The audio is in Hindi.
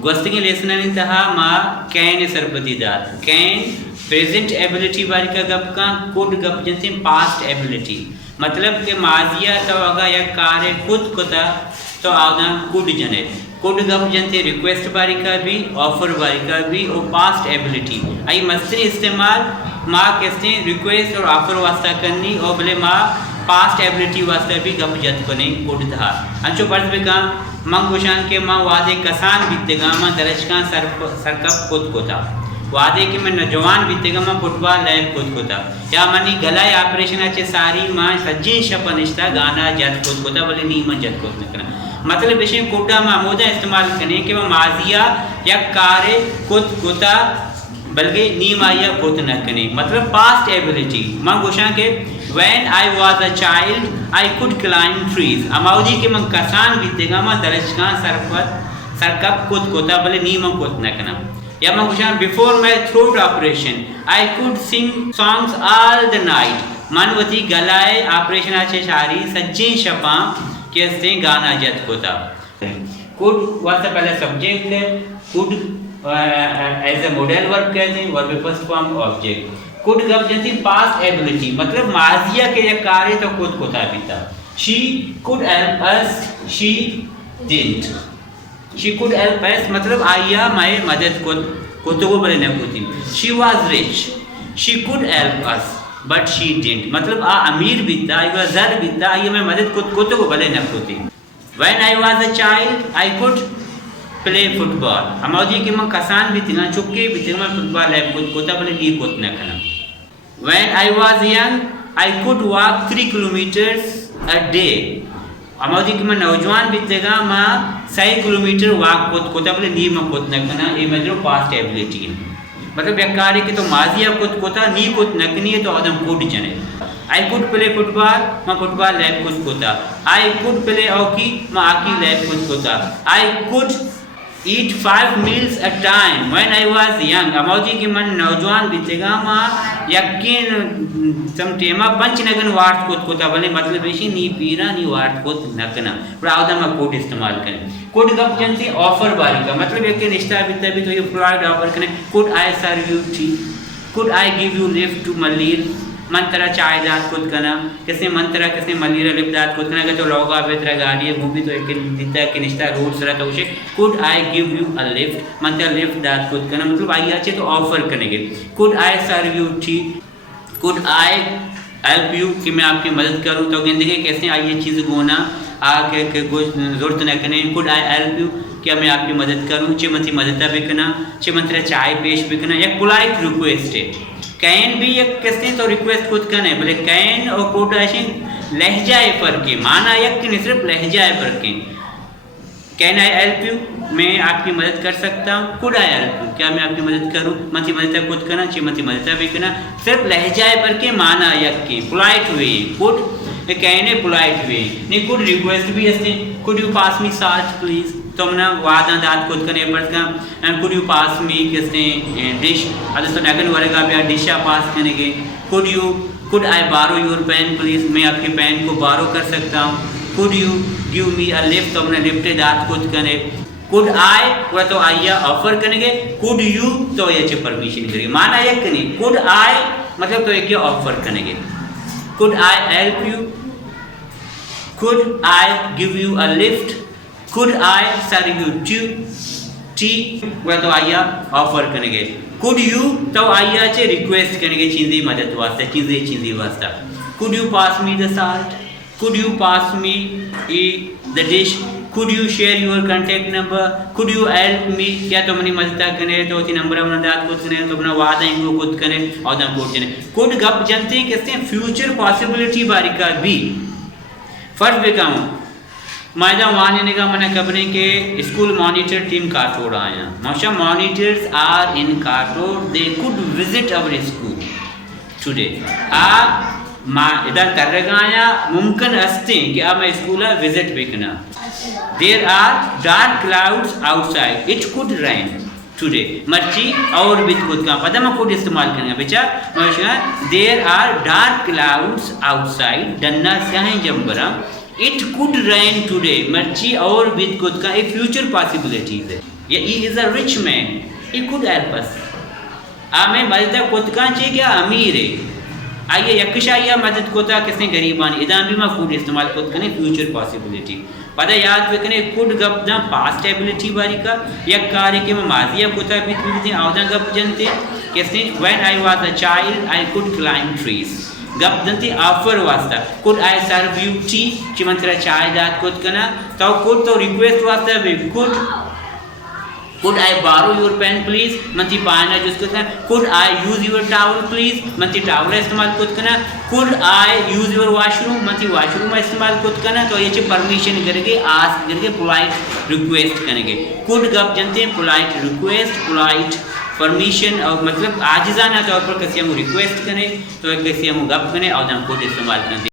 गोस्तिंग लेसन तहा मा कैन सरपति दात कैन प्रेजेंट एबिलिटी बारी का गप का कुड गप जैसे पास्ट एबिलिटी मतलब के माजिया तो अगर यह कार्य खुद कोता तो आना कुड जने कुड गप जैसे रिक्वेस्ट बारी का भी ऑफर बारी का भी और पास्ट एबिलिटी आई मस्ती इस्तेमाल माँ कैसे रिक्वेस्ट और ऑफर वास्ता करनी और बोले माँ पास्ट एबिलिटी वास्ते भी गप जत को नहीं कुड था अंचो पर्स भी का मंग गुशान के माँ वादे कसान बीतेगा माँ दरज का सरकप खुद को था वादे के मैं नौजवान बीतेगा माँ फुटबॉल लैब खुद को था या मनी गलाय ऑपरेशन अच्छे सारी माँ सज्जी शपनिश्ता गाना जत खुद को था बोले नी मन जत खुद निकला मतलब विषय कोटा में मोदा इस्तेमाल करने के वह माजिया या कार्य खुद कोता बल्कि नीम आया खुद न करने मतलब पास्ट एबिलिटी माँ गुशा के When I was a child, I could climb trees. अमाउदी के मंग कसान बीतेगा माँ दरज का सरकप खुद कोता बोले नीम खुद न करना या माँ गुशा before my throat operation, I could sing songs all the night. मनवती गलाए ऑपरेशन अच्छे शारी सच्ची शपा कैसे गाना जत कोता could वास्ता पहला सब्जेक्ट है could as a modal verb कहते हैं verb first form object could गप जैसी पास्ट एबिलिटी मतलब माजिया के यह कार्य तो खुद कोता बीता she could help us she didn't she could help us मतलब आया मैं मदद को तो बोले न होती she was rich she could help us but she didn't मतलब आ अमीर बीता आया जर बीता आया मैं मदद को तो बोले न होती when I was a child I could play football हमारी के मैं कसान भी थी ना चुपके भी थी मैं फुटबॉल है खुद कोता बोले नी खुद न करना When I was young, I could walk 3 kilometers a day. हमारी कि मैं नौजवान बीतेगा माँ 6 किलोमीटर वॉक खुद कोता बोले नी मैं खुद न करना ये मतलब पास्ट एबिलिटी है मतलब यह कार्य की तो माजिया खुद कोता नी खुद न करनी है तो आदम कुड जने I could play football मैं फुटबॉल लैब खुद कोता I could play हॉकी मैं हॉकी लैब खुद कोता I could eat 5 meals a time when I was young अमाउदी की मन नौजवान बीतेगा माँ यकीन सम टेमा पंच नगन वार्ड खुद कोता बोले मतलब ऐसी नी पीरा नी वार्ड खुद नकना प्रावधा में कोड इस्तेमाल करें कोड गप जैसे ऑफर बारी का मतलब यकीन निष्ठा बीते भी तो ये फ्लाइट ऑफर करें could I serve you tea could I give you lift to मलीर मंत्रा चाय दात खुद करना किसने मंत्रा किसने मलीरा लिप दात खुद करना तो लोग आप इतना गाड़ी है वो भी तो एक दिता कि निष्ठा रूट्स रहा तो उसे could I give you a lift Mantra lift दात खुद करना मतलब आई अच्छे तो ऑफर करेंगे could I serve you tea could I help you कि मैं आपकी मदद करूं तो देखिए कैसे आई ये चीज़ गोना आके कुछ जरूरत न करने could I help you क्या मैं आपकी मदद करूं चिमंती मदद भी करना चिमंत्रा चाय पेश भी करना एक पोलाइट रिक्वेस्ट है कैन भी एक किसने तो रिक्वेस्ट खुद करना है बोले कैन और कोड ऐसे लहजाए फर्क है माना एक कि नहीं सिर्फ लहजाए फर्क है कैन आई हेल्प यू मैं आपकी मदद कर सकता हूँ कुड आई हेल्प यू क्या मैं आपकी मदद करूँ मती मदद खुद करना चिमती मदद भी करना सिर्फ लहजाए फर्क है माना एक की पोलाइट वे कुड कहने पोलाइट वे नहीं कुड रिक्वेस्ट भी ऐसे could you pass me salt please तो हमने वादा दात खुद करने पर का एंड कुड यू पास मी किसने डिश अदर तो नगन वरेगा भी डिशा पास करेंगे कुड आई बारो योर पेन प्लीज मैं आपकी पेन को बारो कर सकता हूँ could you give me a lift तो हमने लिफ्ट दात खुद करें कुड आई वह तो आइया ऑफर करेंगे कुड यू तो ये परमिशन करेंगे माना एक नहीं कुड आई मतलब तो एक ऑफर करेंगे could I help you could I give you a lift could I serve you tea वह तो आइया ऑफर करेंगे could you तो आइया चे रिक्वेस्ट करेंगे चीज़ी मदद वास्ते चीज़ी वास्ता could you pass me the salt could you pass me the dish could you share your contact number could you help me क्या तो मनी मदद करें तो ती नंबर अपना दाद खुद करें तो अपना वादा इनको खुद करें और दम कोड जने could गप जनते हैं कैसे फ्यूचर पॉसिबिलिटी बारी का भी फर्स्ट बेकाऊँ मैदा वाने का मैंने कबने के स्कूल मॉनिटर टीम काटोड़ आया माशा मॉनिटर्स आर इन काटोड़ they could visit our school today आ माँ इधर तरगाया मुमकिन अस्ते कि अब मैं स्कूल विजिट भी करना there are dark clouds outside it could rain today मर्ची और भी खुद का पता मैं खुद इस्तेमाल करेंगे बेचा माशा there are dark clouds outside डन्ना स्याही जम्बरा इट कुड रेन टुडे मर्ची और भी खुद का एक फ्यूचर पॉसिबिलिटीज है या he is a rich man, he could help us. आमें मदद कोतकां चे क्या अमीर है आइए यकशाइया मदद कोता किसने गरीबान इदाम भी मैं could इस्तेमाल कोत कने फ्यूचर पॉसिबिलिटी पता याद रखने कुड गप दा पास्ट एबिलिटी बारी का या कार्य के में माजिया कोता भी थी आवदा गप जनते किसने when I was a child I could climb trees गप जनते ऑफर वास्ता could I serve you tea कि मंत्रा चाय दात कोत कना तो कुड तो रिक्वेस्ट वास्ता भी could I borrow your pen please मंती पाना जिसको था could I use your towel please मंती towel इस्तेमाल कुछ करना could I use your washroom मंती washroom इस्तेमाल कुछ करना तो ये चीज़ permission करेंगे ask करेंगे polite request करेंगे could गप जानते हैं polite request polite परमिशन और मतलब आजिज़ाना तौर पर किसी हम रिक्वेस्ट करें तो किसी हम गप करें और हम could इस्तेमाल करते